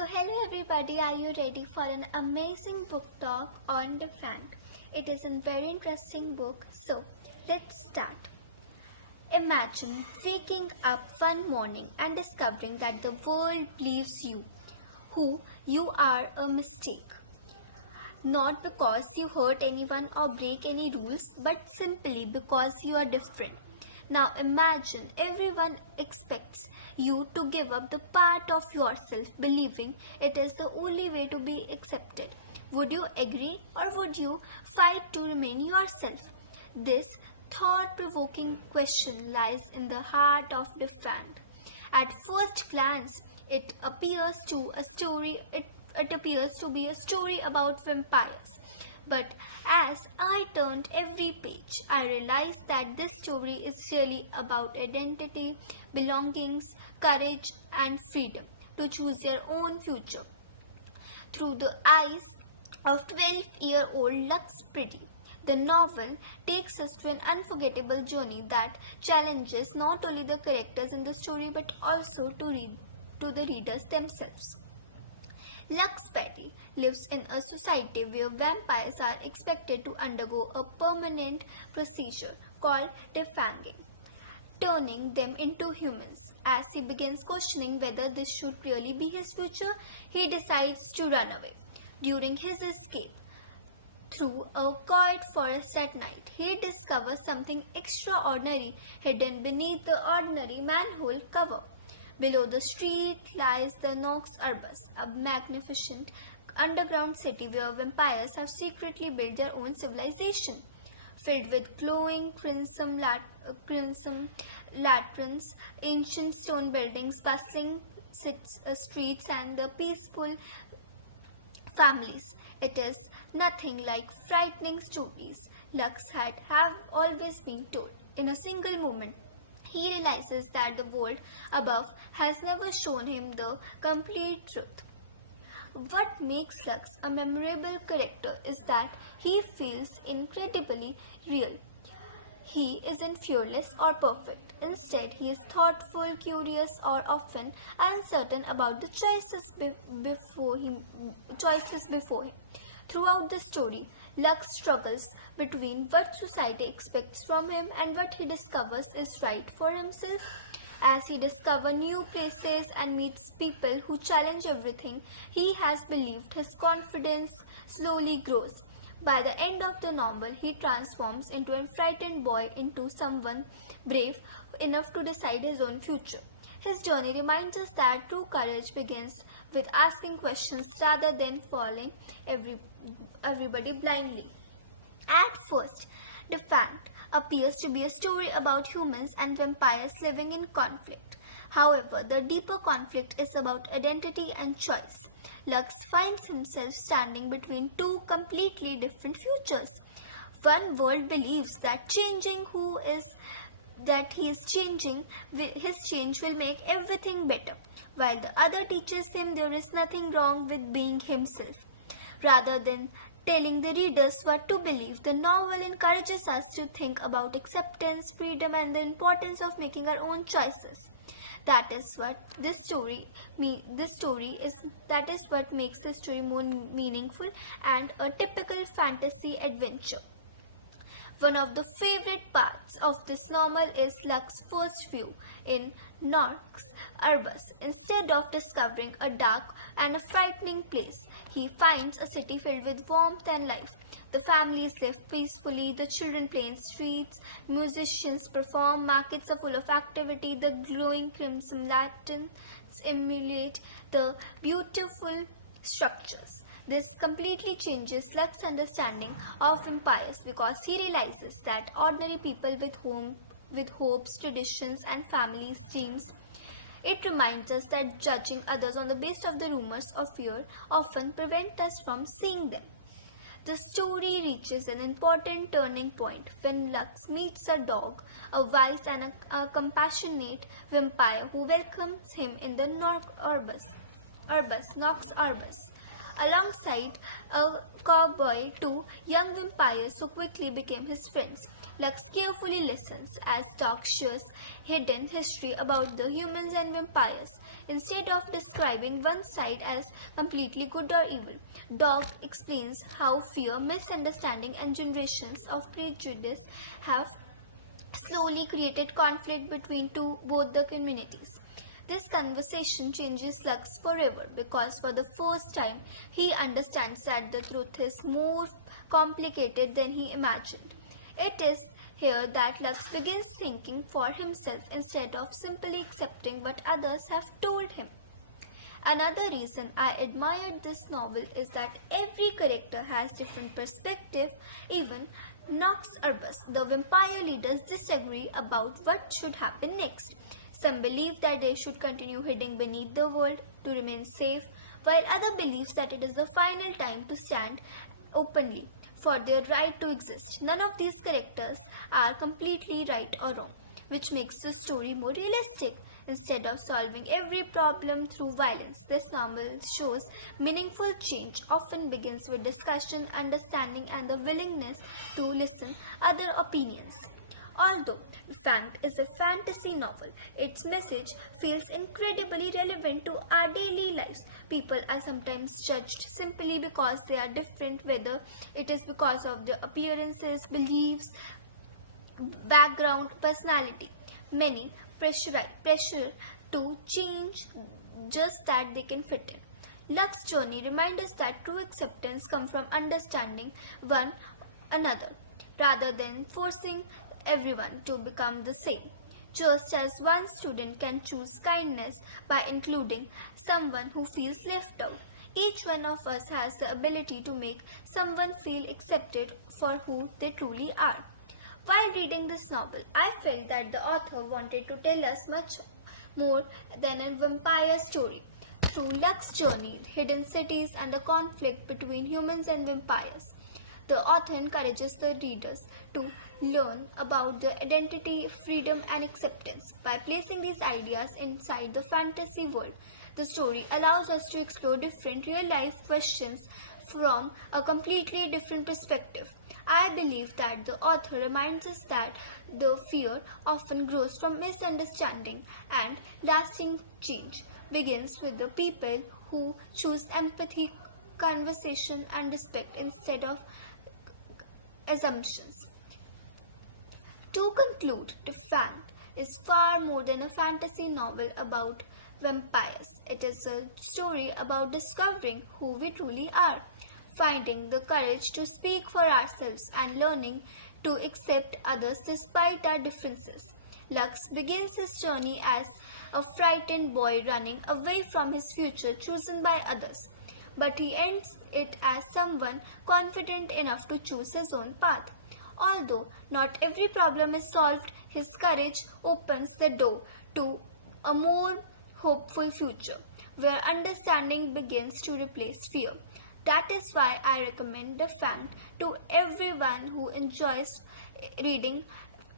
So hello everybody, are you ready for an amazing book talk on defanged? It is a very interesting book, so let's start. Imagine waking up one morning and discovering that the world believes who you are a mistake. Not because you hurt anyone or break any rules, but simply because you are different. Now imagine everyone expects you to give up the part of yourself believing it is the only way to be accepted. Would you agree or would you fight to remain yourself? This thought-provoking question lies in the heart of defanged. At first glance, it appears to be a story about vampires. But as I turned every page, I realized that this story is really about identity, belongings, courage, and freedom to choose your own future. Through the eyes of 12-year-old Lux Pretty, the novel takes us to an unforgettable journey that challenges not only the characters in the story but also to the readers themselves. Lux Petty lives in a society where vampires are expected to undergo a permanent procedure called defanging, turning them into humans. As he begins questioning whether this should really be his future, he decides to run away. During his escape through a quiet forest at night, he discovers something extraordinary hidden beneath the ordinary manhole cover. Below the street lies the Nox Urbis, a magnificent underground city where vampires have secretly built their own civilization. Filled with glowing crimson latrines, ancient stone buildings, bustling streets, and the peaceful families. It is nothing like frightening stories Lux have always been told. In a single moment, he realizes that the world above has never shown him the complete truth. What makes Lux a memorable character is that he feels incredibly real. He isn't fearless or perfect. Instead, he is thoughtful, curious, or often uncertain about the choices before him. Throughout the story, Lux struggles between what society expects from him and what he discovers is right for himself. As he discovers new places and meets people who challenge everything he has believed, his confidence slowly grows. By the end of the novel, he transforms into a frightened boy into someone brave enough to decide his own future. His journey reminds us that true courage begins with asking questions rather than following everybody blindly. At first, defanged appears to be a story about humans and vampires living in conflict. However, the deeper conflict is about identity and choice. Lux finds himself standing between two completely different futures. One world believes that his change will make everything better, while the other teaches him there is nothing wrong with being himself. Rather than telling the readers what to believe, the novel encourages us to think about acceptance, freedom, and the importance of making our own choices. That is what makes this story more meaningful and a typical fantasy adventure. One of the favorite parts of this novel is Lux's first view in Nox Urbis. Instead of discovering a dark and a frightening place, he finds a city filled with warmth and life. The families live peacefully, the children play in streets, musicians perform, markets are full of activity, the glowing crimson lanterns emulate the beautiful structures. This completely changes Lux's understanding of vampires because he realizes that ordinary people with hopes, traditions, and families' dreams. It reminds us that judging others on the basis of the rumors of fear often prevent us from seeing them. The story reaches an important turning point when Lux meets a dog, a wise and a compassionate vampire who welcomes him in the Nox Urbis. Alongside a cowboy, two young vampires who quickly became his friends. Lux carefully listens as Doc shares hidden history about the humans and vampires, instead of describing one side as completely good or evil. Dog explains how fear, misunderstanding, and generations of prejudice have slowly created conflict between both the communities. This conversation changes Lux forever because for the first time he understands that the truth is more complicated than he imagined. It is here that Lux begins thinking for himself instead of simply accepting what others have told him. Another reason I admired this novel is that every character has different perspective. Even Nox Urbus, the vampire leaders, disagree about what should happen next. Some believe that they should continue hiding beneath the world to remain safe, while others believe that it is the final time to stand openly for their right to exist. None of these characters are completely right or wrong, which makes the story more realistic. Instead of solving every problem through violence, this novel shows meaningful change often begins with discussion, understanding, and the willingness to listen other opinions. Although Defanged is a fantasy novel, its message feels incredibly relevant to our daily lives. People are sometimes judged simply because they are different, whether it is because of their appearances, beliefs, background, personality. Many pressure to change just that they can fit in. Luck's journey reminds us that true acceptance comes from understanding one another rather than forcing everyone to become the same. Just as one student can choose kindness by including someone who feels left out, each one of us has the ability to make someone feel accepted for who they truly are. While reading this novel, I felt that the author wanted to tell us much more than a vampire story. Through Luck's journey, hidden cities, and the conflict between humans and vampires, the author encourages the readers to learn about the identity, freedom, and acceptance. By placing these ideas inside the fantasy world, the story allows us to explore different real-life questions from a completely different perspective. I believe that the author reminds us that the fear often grows from misunderstanding and lasting change begins with the people who choose empathy, conversation, and respect instead of assumptions. To conclude, Defanged is far more than a fantasy novel about vampires. It is a story about discovering who we truly are, finding the courage to speak for ourselves, and learning to accept others despite our differences. Lux begins his journey as a frightened boy running away from his future chosen by others, but he ends it as someone confident enough to choose his own path. Although not every problem is solved, his courage opens the door to a more hopeful future, where understanding begins to replace fear. That is why I recommend Defanged to everyone who enjoys reading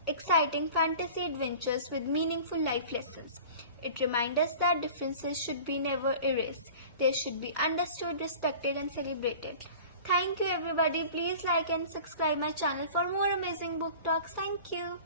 exciting fantasy adventures with meaningful life lessons. It reminds us that differences should be never erased. They should be understood, respected, and celebrated. Thank you everybody. Please like and subscribe my channel for more amazing book talks. Thank you.